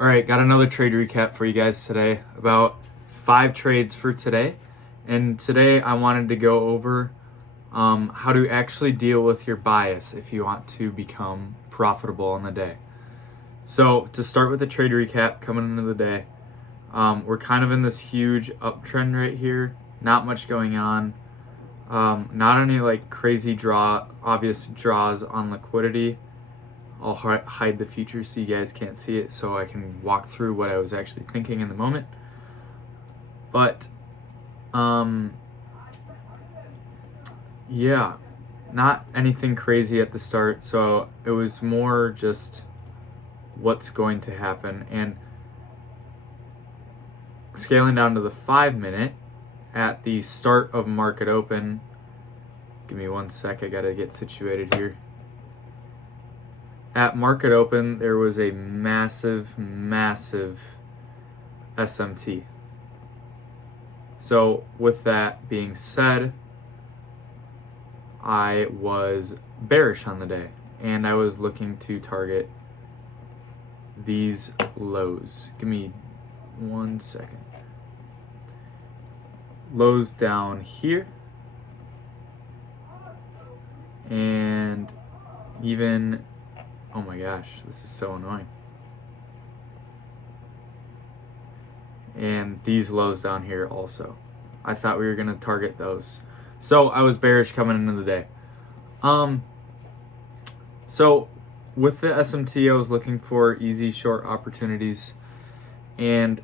All right, got another trade recap for you guys today. About 5 trades for today. And today I wanted to go over how to actually deal with your bias if you want to become profitable on the day. So to start with the trade recap coming into the day, we're kind of in this huge uptrend right here. Not much going on. Not any like crazy obvious draws on liquidity. I'll hide the future so you guys can't see it, so I can walk through what I was actually thinking in the moment. But yeah, not anything crazy at the start, so it was more just what's going to happen. And scaling down to the 5-minute at the start of market open, give me 1 sec, I gotta get situated here. At market open, there was a massive SMT. So with that being said, I was bearish on the day, and I was looking to target these lows. Give me 1 second. Lows down here, and even, oh my gosh, this is so annoying. And these lows down here also. I thought we were going to target those. So I was bearish coming into the day. So with the SMT, I was looking for easy short opportunities. And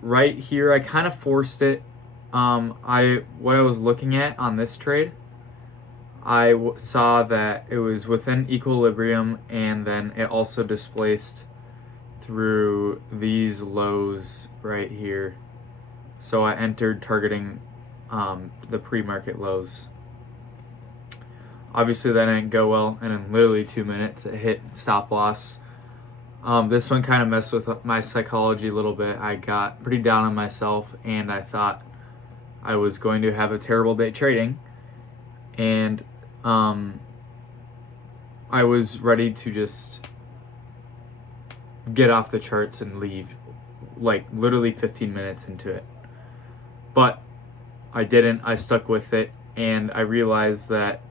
right here, I kind of forced it. What I was looking at on this trade, I saw that it was within equilibrium, and then it also displaced through these lows right here. So I entered targeting the pre-market lows. Obviously that didn't go well, and in literally 2 minutes it hit stop loss. This one kind of messed with my psychology a little bit. I got pretty down on myself, and I thought I was going to have a terrible day trading, and I was ready to just get off the charts and leave, like literally 15 minutes into it. But I didn't. I stuck with it, and I realized that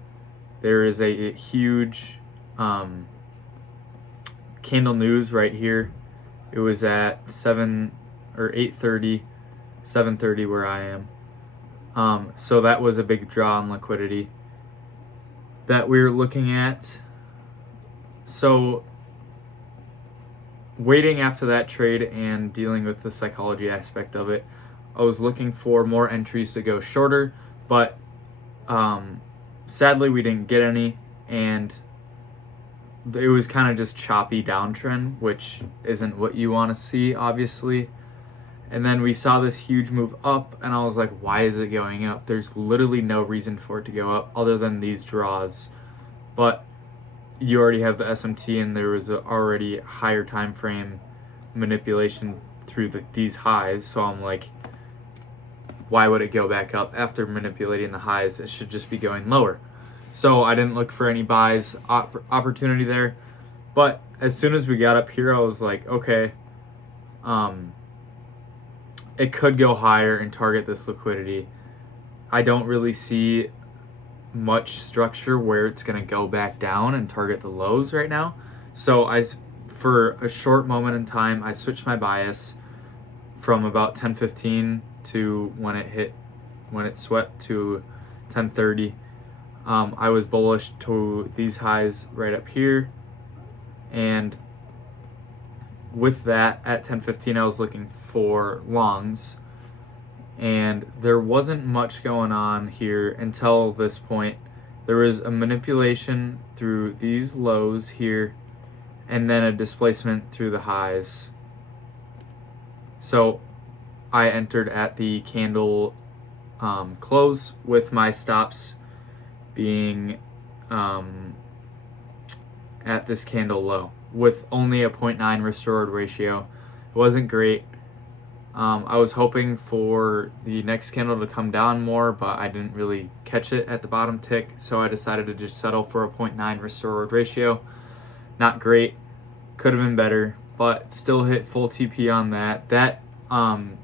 there is a huge candle news right here. It was at 8:30, 7:30 where I am. So that was a big draw on liquidity that we were looking at. So waiting after that trade and dealing with the psychology aspect of it, I was looking for more entries to go shorter, but sadly we didn't get any, and it was kind of just choppy downtrend, which isn't what you want to see, obviously. And then we saw this huge move up, and I was like, why is it going up? There's literally no reason for it to go up other than these draws. But you already have the SMT, and there was already higher time frame manipulation through these highs. So I'm like, why would it go back up after manipulating the highs? It should just be going lower. So I didn't look for any buys opportunity there. But as soon as we got up here, I was like, okay, it could go higher and target this liquidity. I don't really see much structure where it's going to go back down and target the lows right now. So for a short moment in time, I switched my bias from about 10:15 to when it swept to 10:30. I was bullish to these highs right up here, and with that at 10:15 I was looking for longs, and there wasn't much going on here until this point. There was a manipulation through these lows here, and then a displacement through the highs. So I entered at the candle close, with my stops being at this candle low with only a 0.9 restored ratio. It wasn't great. I was hoping for the next candle to come down more, but I didn't really catch it at the bottom tick, so I decided to just settle for a 0.9 restored ratio. Not great, could have been better, but still hit full TP on that. That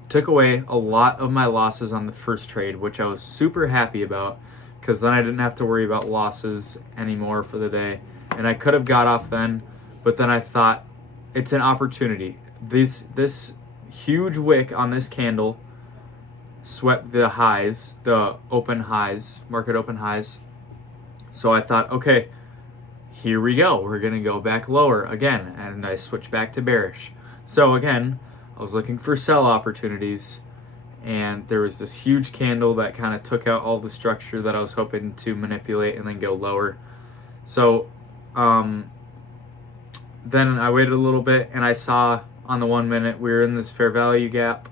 took away a lot of my losses on the first trade, which I was super happy about, because then I didn't have to worry about losses anymore for the day. And I could have got off then, but then I thought it's an opportunity. This huge wick on this candle swept the highs, the open highs, market open highs. So I thought, okay, here we go. We're going to go back lower again. And I switched back to bearish. So again, I was looking for sell opportunities. And there was this huge candle that kind of took out all the structure that I was hoping to manipulate and then go lower. So then I waited a little bit and I saw on the 1 minute we were in this fair value gap.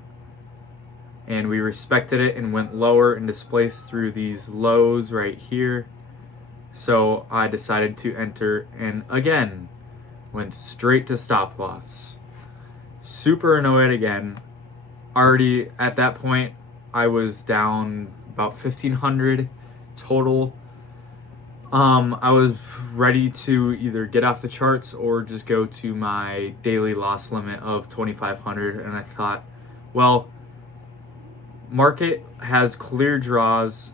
And we respected it and went lower and displaced through these lows right here. So I decided to enter and again went straight to stop loss. Super annoyed again. Already at that point I was down about 1,500 total. I was ready to either get off the charts or just go to my daily loss limit of 2,500, and I thought, well, market has clear draws.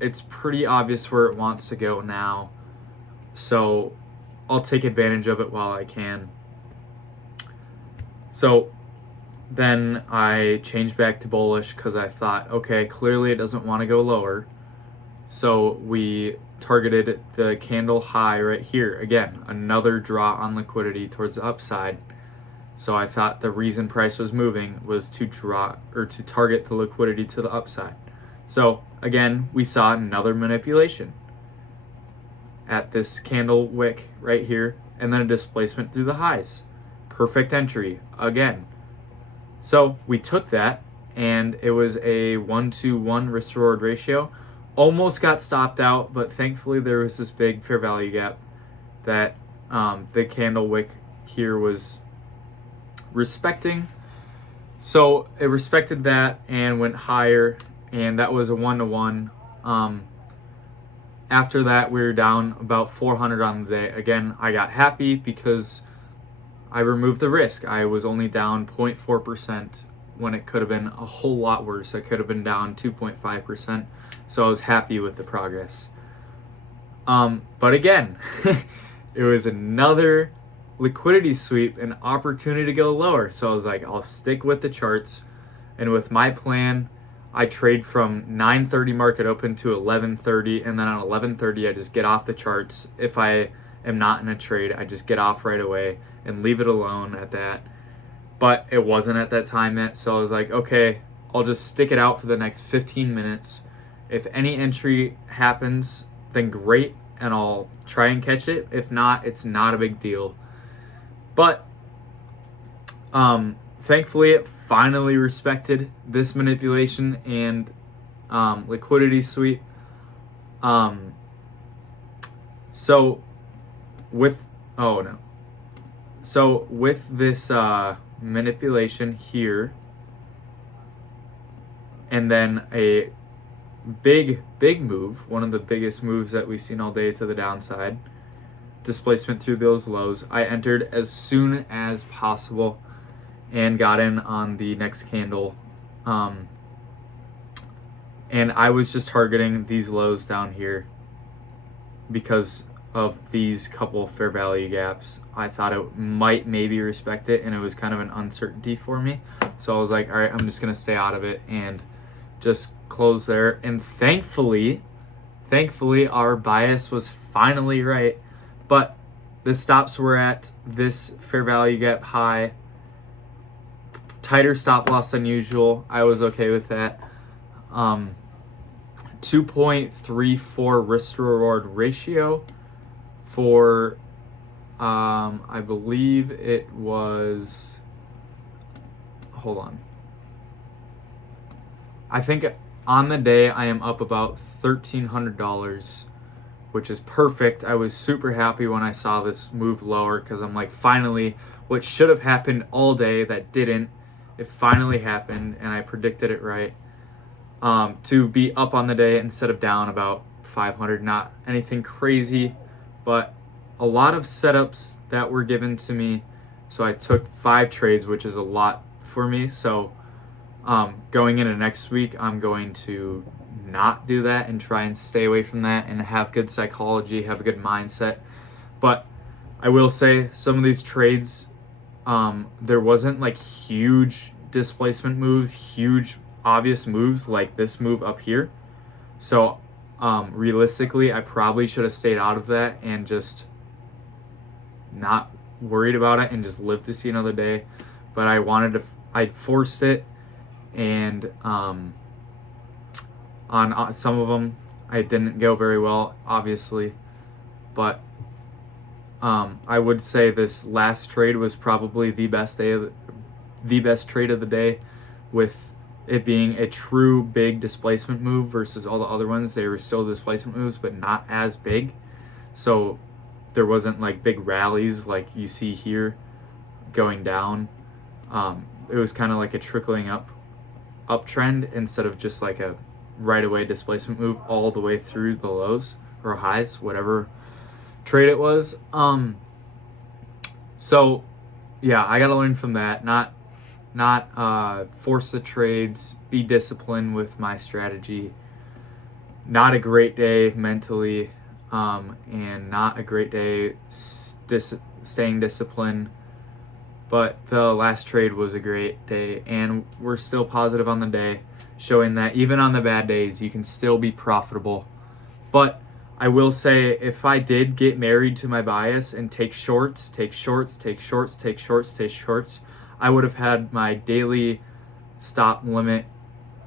It's pretty obvious where it wants to go now. So I'll take advantage of it while I can. So then I changed back to bullish because I thought, okay, clearly it doesn't want to go lower. So we targeted the candle high right here. Again, another draw on liquidity towards the upside. So I thought the reason price was moving was to draw or to target the liquidity to the upside. So again, we saw another manipulation at this candle wick right here, and then a displacement through the highs. Perfect entry again. So we took that, and it was a 1-to-1 risk reward ratio. Almost got stopped out, but thankfully there was this big fair value gap that the candle wick here was respecting. So it respected that and went higher, and that was a 1-to-1. After that, we were down about 400 on the day. Again, I got happy because I removed the risk. I was only down 0.4% when it could have been a whole lot worse. I could have been down 2.5%. So I was happy with the progress. But again, it was another liquidity sweep, an opportunity to go lower. So I was like, I'll stick with the charts. And with my plan, I trade from 9:30 market open to 11:30, and then on 11:30 I just get off the charts. If I am not in a trade, I just get off right away and leave it alone at that. But it wasn't at that time yet, so I was like, okay, I'll just stick it out for the next 15 minutes. If any entry happens, then great, and I'll try and catch it. If not, it's not a big deal. But thankfully, it finally respected this manipulation and liquidity sweep. So with this manipulation here, and then a big move, one of the biggest moves that we've seen all day to the downside, displacement through those lows, I entered as soon as possible and got in on the next candle. And I was just targeting these lows down here because of these couple fair value gaps. I thought it might maybe respect it, and it was kind of an uncertainty for me. So I was like, all right, I'm just going to stay out of it and just close there. And thankfully, our bias was finally right. But the stops were at this fair value gap high. Tighter stop loss than usual. I was okay with that. 2.34 risk to reward ratio for I believe it was, hold on, I think on the day I am up about $1,300, which is perfect. I was super happy when I saw this move lower because I'm like, finally, what should have happened all day that didn't, it finally happened, and I predicted it right. To be up on the day instead of down about 500, not anything crazy, but a lot of setups that were given to me So I took 5 trades, which is a lot for me. So going into next week, I'm going to not do that and try and stay away from that and have good psychology, have a good mindset. But I will say some of these trades, there wasn't like huge displacement moves, huge obvious moves like this move up here. So realistically, I probably should have stayed out of that and just not worried about it and just lived to see another day. But I forced it, and on some of them I didn't go very well, obviously. But I would say this last trade was probably the best trade of the day, with it being a true big displacement move versus all the other ones. They were still displacement moves, but not as big. So there wasn't like big rallies like you see here going down. It was kind of like a trickling uptrend instead of just like a right away displacement move all the way through the lows or highs, whatever trade it was. So yeah, I gotta learn from that. Not force the trades, be disciplined with my strategy. Not a great day mentally, and not a great day staying disciplined. But the last trade was a great day, and we're still positive on the day, showing that even on the bad days, you can still be profitable. But I will say, if I did get married to my bias and take shorts, I would have had my daily stop limit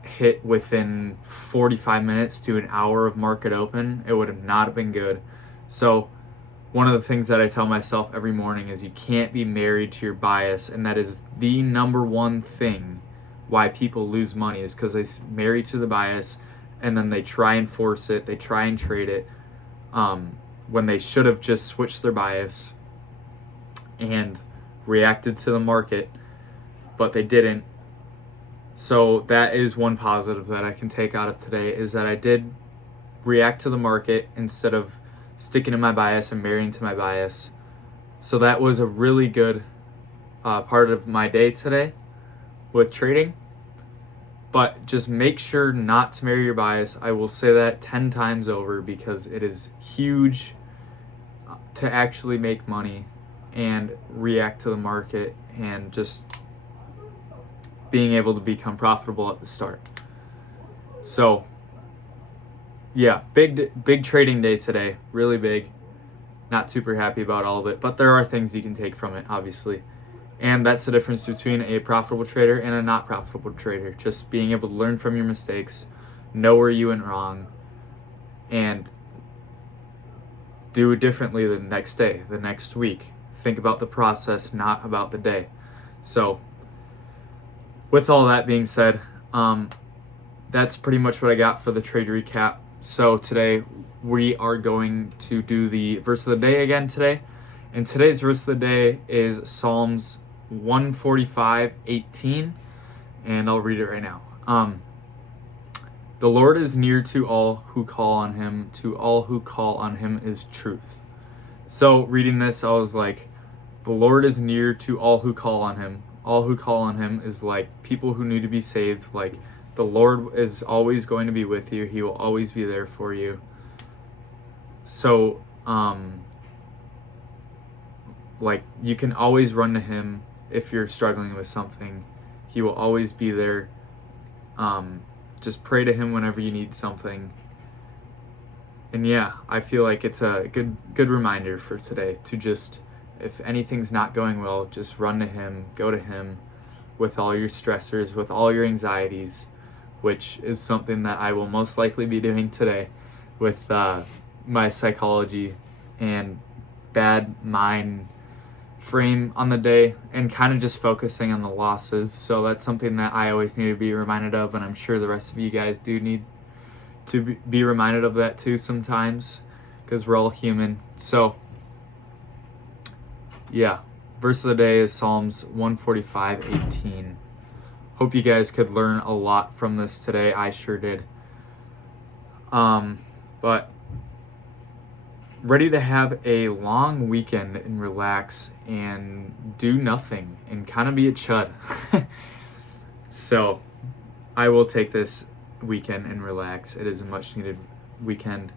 hit within 45 minutes to an hour of market open. It would have not been good. So one of the things that I tell myself every morning is you can't be married to your bias, and that is the number one thing why people lose money, is because they marry to the bias and then they try and force it, they try and trade it, when they should have just switched their bias and reacted to the market, but they didn't. So that is one positive that I can take out of today, is that I did react to the market instead of sticking to my bias and marrying to my bias. So that was a really good part of my day today with trading. But just make sure not to marry your bias. I will say that 10 times over, because it is huge to actually make money and react to the market and just being able to become profitable at the start. So yeah, big trading day today, really big. Not super happy about all of it, but there are things you can take from it, obviously. And that's the difference between a profitable trader and a not profitable trader. Just being able to learn from your mistakes, know where you went wrong, and do it differently the next day, the next week. Think about the process, not about the day. So with all that being said, that's pretty much what I got for the trade recap. So today we are going to do the verse of the day again today. And today's verse of the day is Psalms 145:18, and I'll read it right now. The Lord is near to all who call on him. To all who call on him is truth. So reading this, I was like, the Lord is near to all who call on him. All who call on him is like people who need to be saved. Like, the Lord is always going to be with you. He will always be there for you. So, like, you can always run to him if you're struggling with something. He will always be there. Just pray to him whenever you need something. And yeah, I feel like it's a good reminder for today to just, if anything's not going well, just run to him, go to him with all your stressors, with all your anxieties, which is something that I will most likely be doing today with my psychology and bad mind frame on the day, and kind of just focusing on the losses. So that's something that I always need to be reminded of, and I'm sure the rest of you guys do need to be reminded of that too sometimes, because we're all human. So yeah, verse of the day is Psalms 145:18. Hope you guys could learn a lot from this today. I sure did. But ready to have a long weekend and relax and do nothing and kind of be a chud. So I will take this weekend and relax. It is a much needed weekend.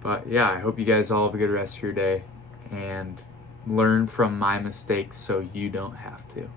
But yeah, I hope you guys all have a good rest of your day and learn from my mistakes so you don't have to.